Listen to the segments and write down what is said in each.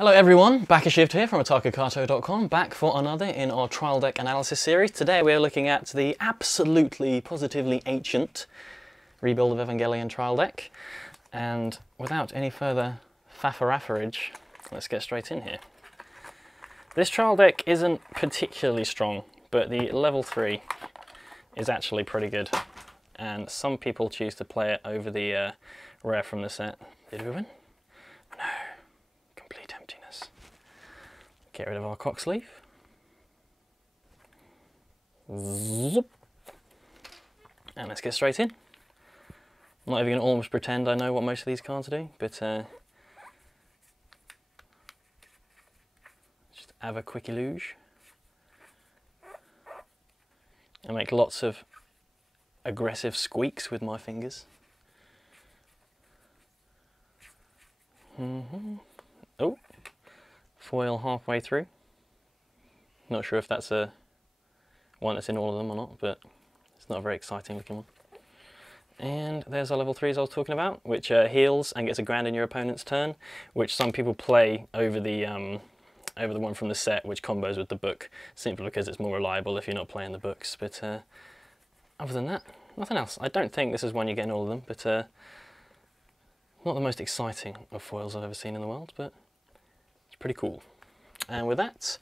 Hello everyone, Bakashift here from otakukato.com, back for another in our trial deck analysis series. Today we are looking at the absolutely, positively ancient Rebuild of Evangelion trial deck. And without any further faffarafarage, let's get straight in here. This trial deck isn't particularly strong, but the level 3 is actually pretty good. And some people choose to play it over the rare from the set. Did we win? No. Complete emptiness. Get rid of our cock sleeve. Zoop. And let's get straight in. I'm not even going to almost pretend I know what most of these cards do, but just have a quick illusion. I make lots of aggressive squeaks with my fingers. Oh, foil halfway through. Not sure if that's a one that's in all of them or not, but it's not a very exciting looking one. And there's our level 3s I was talking about, which heals and gets a grand in your opponent's turn, which some people play over the one from the set, which combos with the book, simply because it's more reliable if you're not playing the books. But other than that, nothing else. I don't think this is one you get in all of them, but not the most exciting of foils I've ever seen in the world, but it's pretty cool. And with that,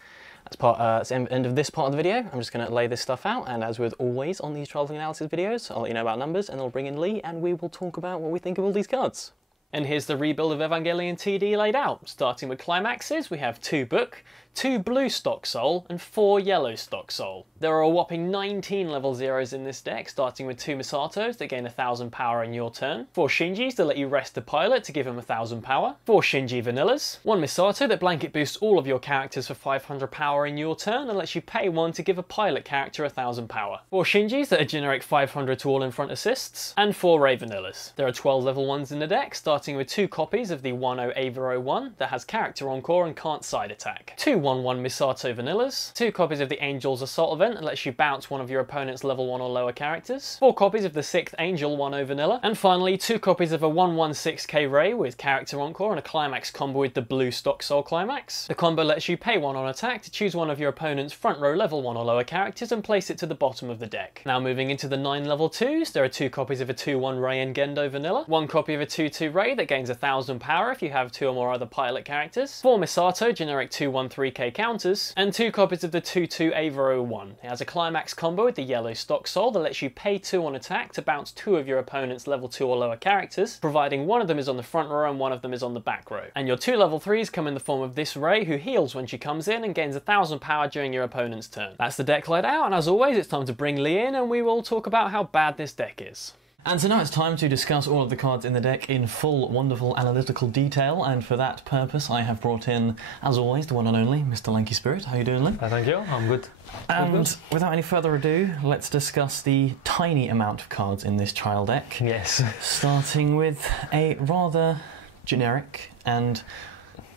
that's the end of this part of the video. I'm just going to lay this stuff out, and as with always on these trial deck analysis videos, I'll let you know about numbers, and I'll bring in Lee, and we will talk about what we think of all these cards. And here's the Rebuild of Evangelion TD laid out. Starting with climaxes, we have 2 book, 2 blue stock soul, and 4 yellow stock soul. There are a whopping 19 level 0s in this deck, starting with 2 Misatos that gain 1000 power in your turn, 4 Shinjis that let you rest the pilot to give him 1000 power, 4 Shinji Vanillas, 1 Misato that blanket boosts all of your characters for 500 power in your turn and lets you pay 1 to give a pilot character 1000 power, 4 Shinjis that generate 500 to all in front assists, and 4 Ray Vanillas. There are 12 level 1s in the deck, starting with 2 copies of the 1-0 Avero 1 that has character encore and can't side attack, 2 1-1 Misato Vanillas, 2 copies of the Angel's Assault event that lets you bounce one of your opponent's level 1 or lower characters, 4 copies of the 6th Angel 1-0 Vanilla, and finally 2 copies of a 1-1-6k Ray with character encore and a climax combo with the blue stock soul climax. The combo lets you pay 1 on attack to choose one of your opponent's front row level 1 or lower characters and place it to the bottom of the deck. Now moving into the 9 level 2s, there are 2 copies of a 2-1 Ray and Gendo Vanilla, 1 copy of a 2-2 Ray that gains 1000 power if you have 2 or more other pilot characters, 4 Misato generic 2-1-3k counters, and 2 copies of the 2-2 Avero 1. It has a climax combo with the yellow stock soul that lets you pay 2 on attack to bounce 2 of your opponent's level 2 or lower characters, providing one of them is on the front row and one of them is on the back row. And your 2 level 3s come in the form of this Ray, who heals when she comes in and gains 1000 power during your opponent's turn. That's the deck laid out, and as always it's time to bring Lee in and we will talk about how bad this deck is. And so now it's time to discuss all of the cards in the deck in full, wonderful, analytical detail, and for that purpose I have brought in, as always, the one and only Mr. Lanky Spirit. How are you doing, Lee? Thank you, I'm good. And without any further ado, let's discuss the tiny amount of cards in this trial deck. Yes. Starting with a rather generic and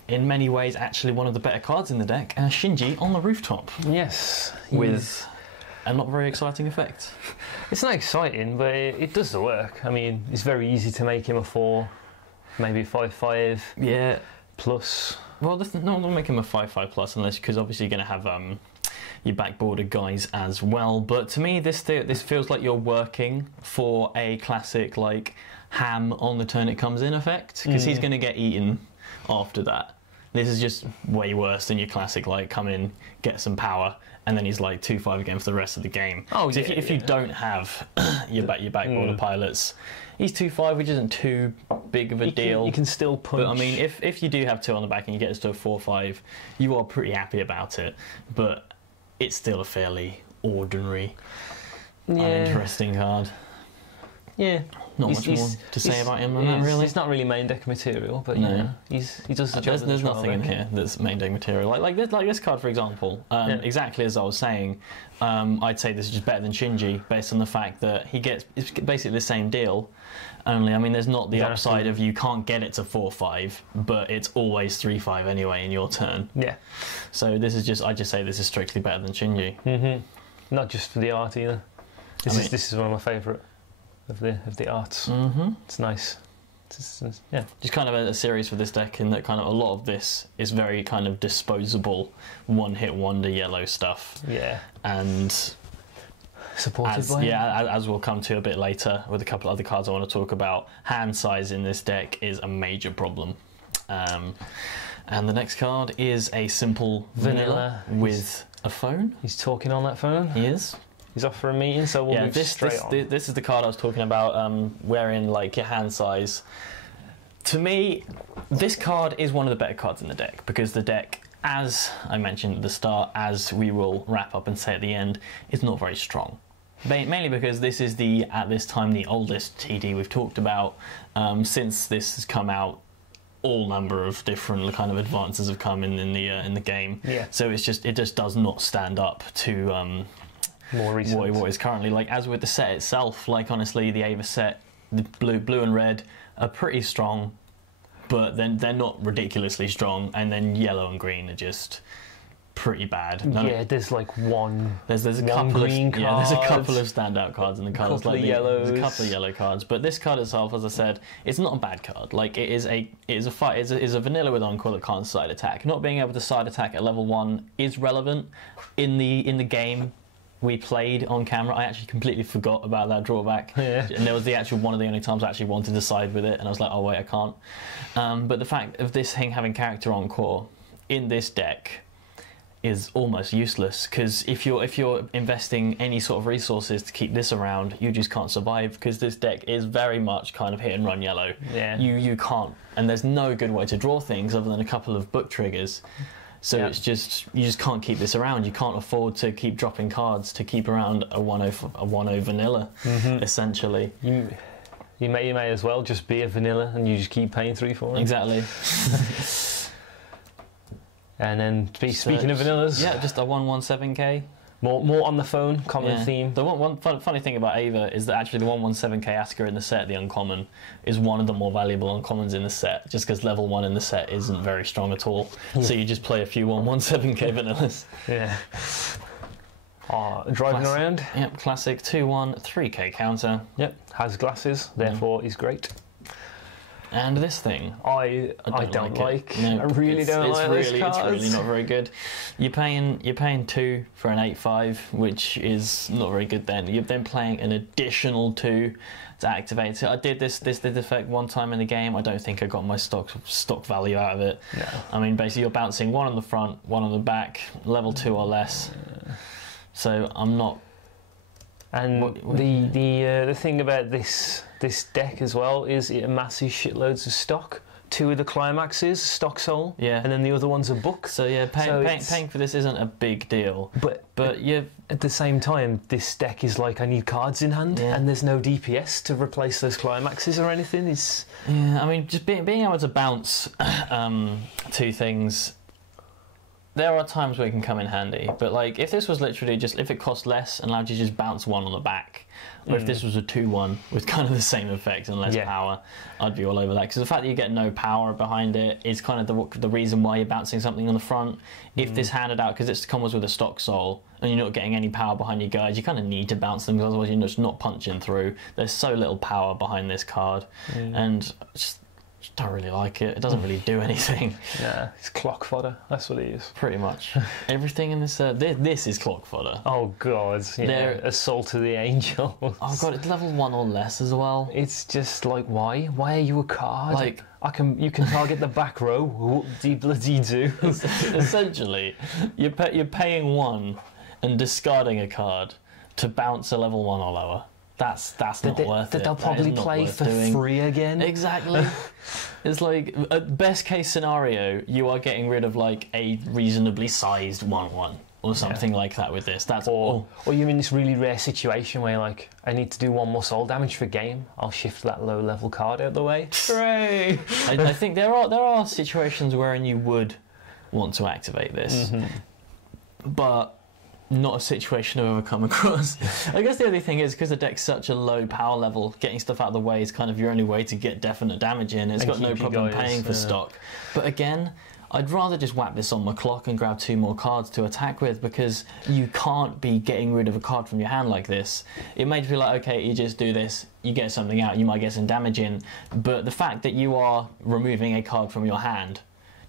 in many ways actually one of the better cards in the deck, Shinji on the rooftop. Yes. With a not very exciting effect. It's not exciting, but it does the work. I mean, it's very easy to make him a 4, maybe 5-5. Yeah. Plus. Well, no, don't make him a 5-5 plus, unless, because obviously you're going to have your backborder guys as well. But to me, this feels like you're working for a classic like ham on the turn it comes in effect, because he's going to get eaten after that. This is just way worse than your classic like come in, get some power, and then he's like 2-5 again for the rest of the game. Oh, yeah, if you don't have your backborder pilots, he's 2-5, which isn't too big of a deal. You can still punch. But I mean, if you do have 2 on the back and you get us to a 4-5, you are pretty happy about it. But it's still a fairly ordinary, uninteresting card. Yeah. Not much more to say about him than that, really. He's not really main deck material, but no. He does the job. There's nothing in here that's main deck material. Like this card, for example. Exactly as I was saying, I'd say this is just better than Shinji, based on the fact that it's basically the same deal. Only, I mean, there's not the upside of you can't get it to 4-5, but it's always 3-5 anyway in your turn. Yeah. So this is just, I just say this is strictly better than Shinji. Not just for the art either. This is one of my favourite of the arts. It's nice. Yeah. Just kind of a series for this deck in that kind of a lot of this is very kind of disposable, one-hit wonder yellow stuff. Yeah. And Supported by as we'll come to a bit later with a couple of other cards I want to talk about, hand size in this deck is a major problem. And the next card is a simple vanilla with a phone. He's talking on that phone. He is. He's off for a meeting, so we'll move straight on. This is the card I was talking about, wherein like your hand size. To me, this card is one of the better cards in the deck because the deck, as I mentioned at the start, as we will wrap up and say at the end, is not very strong. Mainly because this is at this time the oldest TD we've talked about. Since this has come out, all number of different kind of advances have come in the game. Yeah. So it just does not stand up to more recent. What is currently, like, as with the set itself, like, honestly, the Ava set, the blue and red are pretty strong, but then they're not ridiculously strong, and then yellow and green are just pretty bad. There's like there's a couple green of there's a couple of standout cards in the cards, like yellows. There's a couple of yellow cards, but this card itself, as I said, it's not a bad card. Like, it is a vanilla with Encore that can't side attack. Not being able to side attack at level 1 is relevant in the game we played on camera. I actually completely forgot about that drawback. Yeah. And there was one of the only times I actually wanted to side with it, and I was like, oh wait, I can't. But the fact of this thing having character Encore in this deck is almost useless, because if you're investing any sort of resources to keep this around, you just can't survive, because this deck is very much kind of hit and run yellow. Yeah. You can't, and there's no good way to draw things other than a couple of book triggers. So Yeah. it's just, you just can't keep this around. You can't afford to keep dropping cards to keep around a 1/0 vanilla, essentially. You may as well just be a vanilla and you just keep paying 3 for it. Exactly. And then speaking of vanillas, Yeah, just a 1/17k. more on the phone, common theme. The one funny thing about Ava is that actually the 1/17k Asker in the set, the uncommon, is one of the more valuable uncommons in the set, just because level 1 in the set isn't very strong at all. So you just play a few 1/17k vanillas. Yeah. Driving around. Yep, classic 2/1 3k counter. Yep. Has glasses, therefore he's great. And this thing, I don't like. No, I really don't like this card. It's really not very good. You're paying 2 for an 8/5, which is not very good. Then you're then paying an additional 2 to activate it. I did this effect one time in the game. I don't think I got my stock value out of it. No. I mean, basically you're bouncing 1 on the front, 1 on the back, level 2 or less. So I'm not. And What- the thing about this deck as well is it amasses shitloads of stock. 2 of the climaxes, stock soul, Yeah. and then the other one's a book. So yeah, paying for this isn't a big deal. But you've. At the same time, this deck is like, I need cards in hand, Yeah. and there's no DPS to replace those climaxes or anything. Yeah, I mean, just being able to bounce 2 things. There are times where it can come in handy, but like if this was literally just, if it cost less and allowed you to just bounce 1 on the back, or if this was a 2/1 with kind of the same effect and less power, I'd be all over that. Because the fact that you get no power behind it is kind of the reason why you're bouncing something on the front. If this handed out, because it comes with a stock soul, and you're not getting any power behind your guys, you kind of need to bounce them, because otherwise you're just not punching through. There's so little power behind this card, and just don't really like it. It doesn't really do anything. Yeah, it's clock fodder. That's what it is. Pretty much. Everything in this this is clock fodder. Oh god, Assault of the Angels. Oh god, it's level 1 or less as well. It's just like, why? Why are you a card? Like, you can target the back row. What do you bloody do? Essentially, you're paying 1 and discarding a card to bounce a level 1 or lower. That's not worth it. They'll probably play for free again. Exactly. It's like, at best case scenario, you are getting rid of like a reasonably sized 1/1 or something like that with this. That's or you're in this really rare situation where you're like, I need to do 1 more soul damage for game. I'll shift that low level card out of the way. Hooray! I think there are situations wherein you would want to activate this, but not a situation I've ever come across. I guess the only thing is, because the deck's such a low power level, getting stuff out of the way is kind of your only way to get definite damage in. It's got no problem paying for stock. But again, I'd rather just whack this on my clock and grab 2 more cards to attack with, because you can't be getting rid of a card from your hand like this. It may feel like, okay, you just do this, you get something out, you might get some damage in, but the fact that you are removing a card from your hand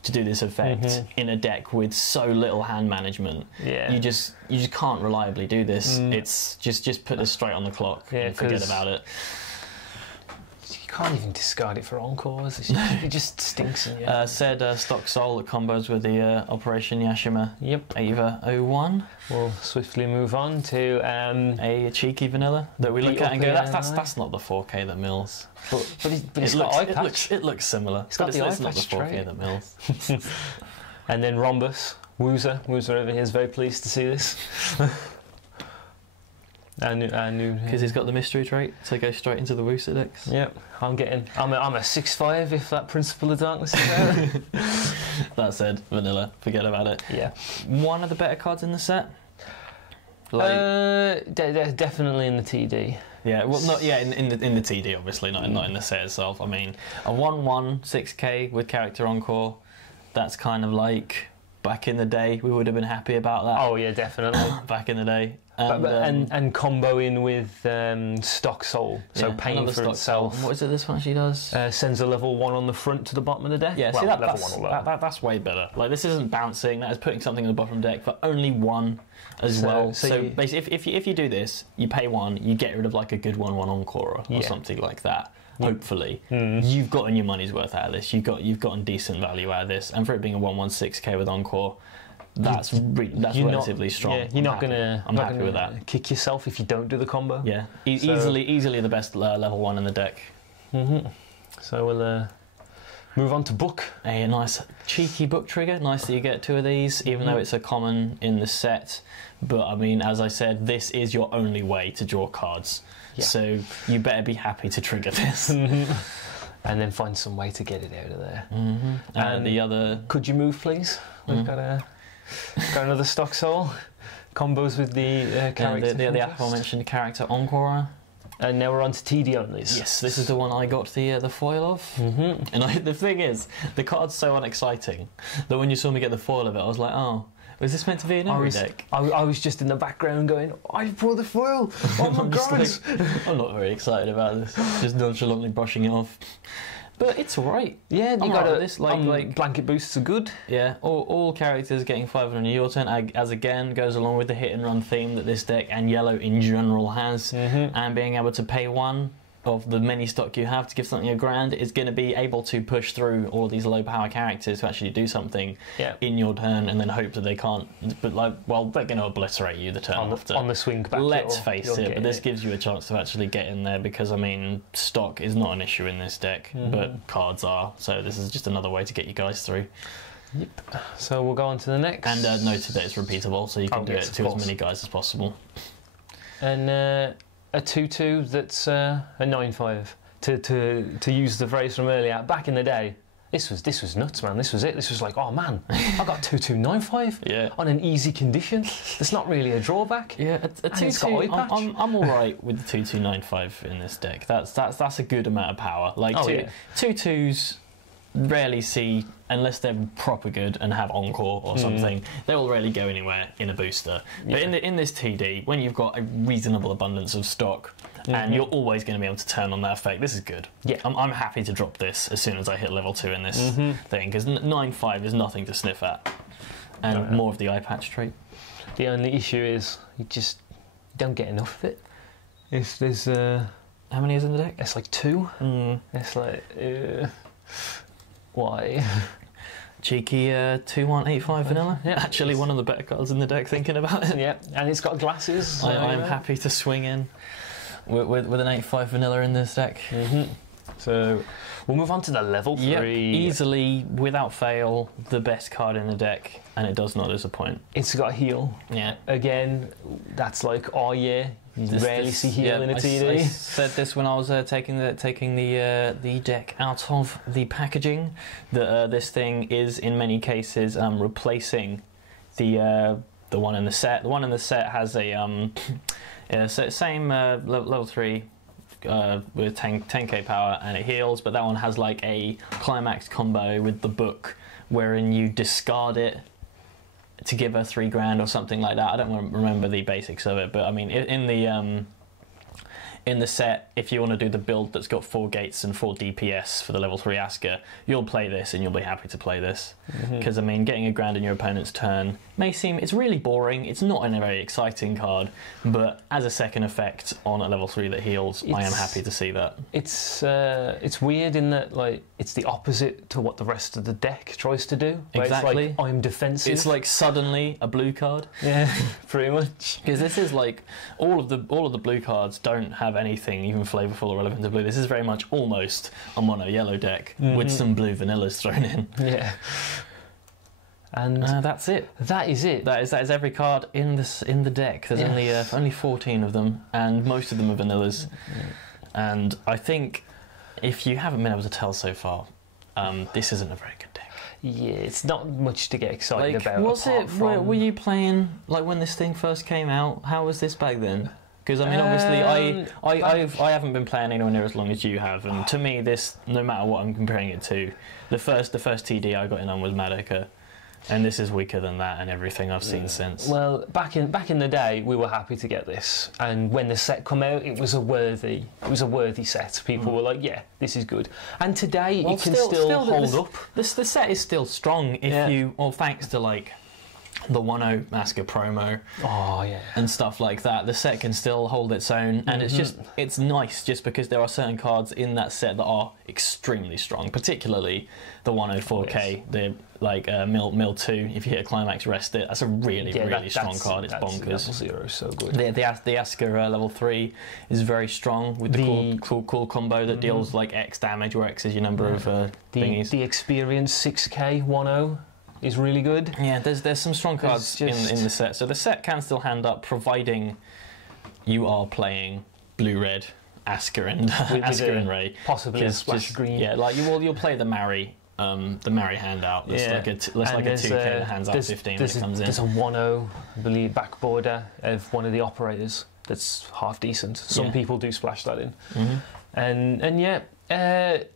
to do this effect in a deck with so little hand management, you just can't reliably do this. It's just put this straight on the clock and forget about it. You can't even discard it for encores. It just stinks in you. Said Stock Soul that combos with the Operation Yashima Yep. Ava 01. We'll swiftly move on to a cheeky vanilla that we look at and go, that's not the 4K that mills. But it's got eye patch. It looks similar. It's got the eye patch not the 4K trait. that mills. And then Rhombus, Woozer over here is very pleased to see this. Because he's got the mystery trait, so go straight into the Woozer decks. Yep, I'm a 6/5 if that Principle of Darkness is there. That said, vanilla, forget about it. Yeah. One of the better cards in the set? Definitely in the TD. Yeah, well, not in the TD, obviously, not in the set itself. I mean, a 1/1 6K with character encore. That's kind of like back in the day. We would have been happy about that. Oh yeah, definitely. Back in the day. And combo in with Stock Soul, so paying for itself. What is it this one actually does? Sends a level 1 on the front to the bottom of the deck. Yeah, well, see, that's way better. Like, this isn't bouncing, that is putting something in the bottom deck for only 1 as well. So basically, if you do this, you pay 1, you get rid of like a good 1/1 encore or something like that. Hopefully, you've gotten your money's worth out of this. You've gotten decent value out of this, and for it being a 1/1 6K with encore, that's relatively strong. Yeah, you're I'm happy with that. Kick yourself if you don't do the combo. Yeah, easily the best level 1 in the deck. So we'll move on to book. A nice cheeky book trigger. Nice that you get 2 of these, even though it's a common in the set. But I mean, as I said, this is your only way to draw cards. Yeah. So you better be happy to trigger this. And then find some way to get it out of there. And the other... Could you move, please? We've got another Stock Soul. Combos with the character. The aforementioned character Encore. And now we're on to TD onlys. Yes, this is the one I got the foil of. And the thing is, the card's so unexciting that when you saw me get the foil of it, I was like, oh, was this meant to be in every deck? I was just in the background going, I brought the foil! Oh my god! I'm not very excited about this. Just nonchalantly brushing it off. But it's alright. Yeah, you got this. Like blanket boosts are good. Yeah, all characters getting 5 on your turn, as again goes along with the hit and run theme that this deck and yellow in general has. And being able to pay 1 of the many stock you have to give something a grand is going to be able to push through all of these low power characters to actually do something in your turn, and then hope that they can't. But they're going to obliterate you the turn after on the swing back. Let's face it, but this gives you a chance to actually get in there, because I mean, stock is not an issue in this deck, but cards are. So this is just another way to get you guys through. Yep. So we'll go on to the next. And noted that it's repeatable, so you can do it to as many guys as possible. And a 2/2 that's a 9/5. To use the phrase from earlier, back in the day, this was nuts, man. This was it. This was like, oh man, I got 2/2 9/5 on an easy condition. There's not really a drawback. Yeah, a 2/2. I'm all right with the 2/2 9/5 in this deck. That's a good amount of power. Like 2/2s rarely see, unless they're proper good and have encore or something, they will rarely go anywhere in a booster. But in this TD, when you've got a reasonable abundance of stock, and you're always going to be able to turn on that effect, this is good. Yeah, I'm happy to drop this as soon as I hit level 2 in this thing, because 9/5 is nothing to sniff at, and more of the eye patch trait. The only issue is you just don't get enough of it. There's how many is in the deck? It's like 2. It's like why? Cheeky 2/1 vanilla. Yeah, actually one of the better cards in the deck, thinking about it. Yeah, and it's got glasses. I'm happy to swing in with an 8/5 vanilla in this deck. So we'll move on to the level 3. Yep, easily, without fail, the best card in the deck, and it does not disappoint. It's got heal. Yeah. Again, that's like, oh yeah, you rarely see heal in a TD. I said this when I was taking the deck out of the packaging, that this thing is in many cases replacing the one in the set. The one in the set has a same level 3 with 10k power, and it heals, but that one has like a climax combo with the book, wherein you discard it to give her 3 grand or something like that. I don't remember the basics of it, but I mean, in the set, if you want to do the build that's got 4 gates and 4 DPS for the level 3 Asker, you'll play this and you'll be happy to play this. Because, I mean, getting a grand in your opponent's turn may seem... It's really boring. It's not a very exciting card, but as a second effect on a level 3 that heals, I am happy to see that. It's weird in that, like, it's the opposite to what the rest of the deck tries to do. Exactly. It's like, I'm defensive. It's like suddenly a blue card. Yeah, pretty much. Because this is like all of the blue cards don't have anything even flavourful or relevant to blue. This is very much almost a mono yellow deck with some blue vanillas thrown in. Yeah. And that's it. That is it. That is every card in the deck. There's only 14 of them, and most of them are vanillas. And I think if you haven't been able to tell so far, this isn't a very good deck. Yeah, it's not much to get excited like, about. Was it? Were you playing like when this thing first came out? How was this back then? Because I mean, obviously, I haven't been playing anywhere near as long as you have, and to me, this, no matter what I'm comparing it to, the first TD I got in on was Madoka, and this is weaker than that and everything I've seen since. Well, back in the day, we were happy to get this, and when the set come out, it was a worthy set. People were like, yeah, this is good. And today, it can still hold up. The set is still strong if you, well, thanks to like the 1.0 Masker promo and stuff like that, the set can still hold its own, and it's nice just because there are certain cards in that set that are extremely strong, particularly the 104k, the like Mill 2, if you hit a climax, rest it. That's a really strong card. It's bonkers. Level 0 is so good. The Asker level 3 is very strong with the cool combo that deals like X damage, where X is your number of thingies. The experience 6k 1.0 is really good. Yeah, there's some strong cards in the set. So the set can still hand up, providing you are playing blue-red Asker and Ray. Possibly a splash green. Yeah, like you'll play the Marry handout. That's like a 2k that hands out 15 when it comes in. There's a 1.0, I believe, back border of one of the operators that's half decent. Some people do splash that in. And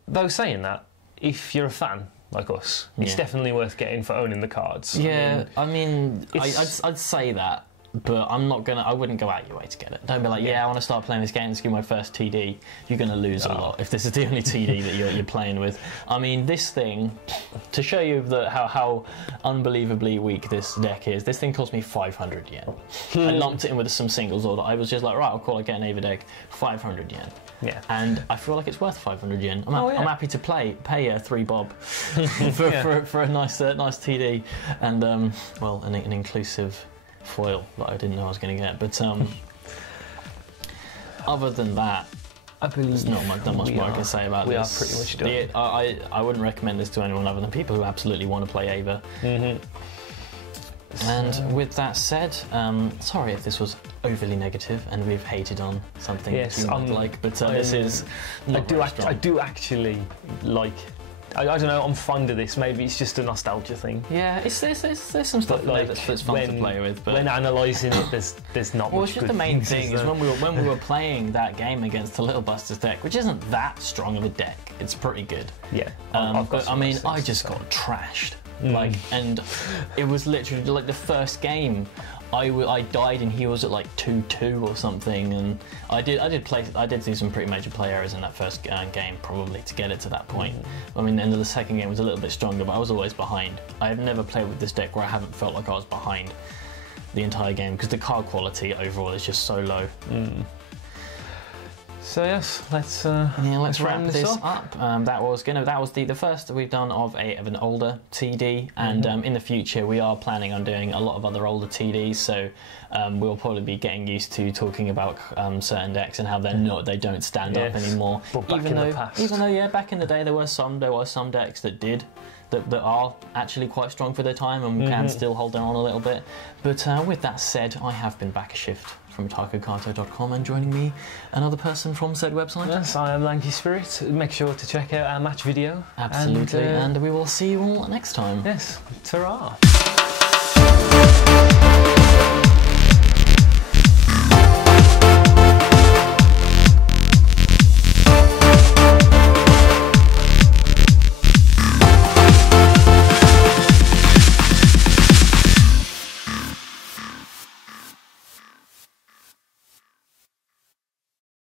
though saying that, if you're a fan like us, it's definitely worth getting for owning the cards. Yeah, I mean I'd say that, but I wouldn't go out your way to get it. Don't be like, I want to start playing this game, this is my first TD. You're going to lose a lot if this is the only TD that you're playing with. I mean, this thing, to show you how unbelievably weak this deck is, this thing cost me 500 yen. I lumped it in with some singles order. I was just like, right, I'll call it Get an Ava deck, 500 yen. Yeah. And I feel like it's worth 500 yen. I'm happy to pay 3 bob for a nice TD and an inclusive foil that I didn't know I was going to get. But other than that, I believe there's not much more I can say about this. We are pretty much done. I wouldn't recommend this to anyone other than people who absolutely want to play Ava. And with that said, sorry if this was overly negative and we've hated on something that you might like, but this is not I do actually like. I don't know, I'm fond of this. Maybe it's just a nostalgia thing. Yeah, there's some stuff that's fun to play with. But when analysing it, there's not much. Well, it's just the main thing is when we were playing that game against the Little Busters deck, which isn't that strong of a deck. It's pretty good. Yeah. But I mean, I just got trashed. Like, and it was literally like the first game. I died and he was at like 2-2 or something, and I did do some pretty major play errors in that first game, probably to get it to that point. I mean, the end of the second game was a little bit stronger, but I was always behind. I have never played with this deck where I haven't felt like I was behind the entire game, because the card quality overall is just so low. So yes, let's wrap this up. That was the first we've done of an older TD, and in the future we are planning on doing a lot of other older TDs. So we'll probably be getting used to talking about certain decks and how they don't stand up anymore. But back in the past, even though back in the day there were some decks that are actually quite strong for their time and can still hold on a little bit. But with that said, I have been back a shift from takokato.com, and joining me, another person from said website. Yes, I am lankyspirit. Make sure to check out our match video. Absolutely, and we will see you all next time. Yes, ta-ra.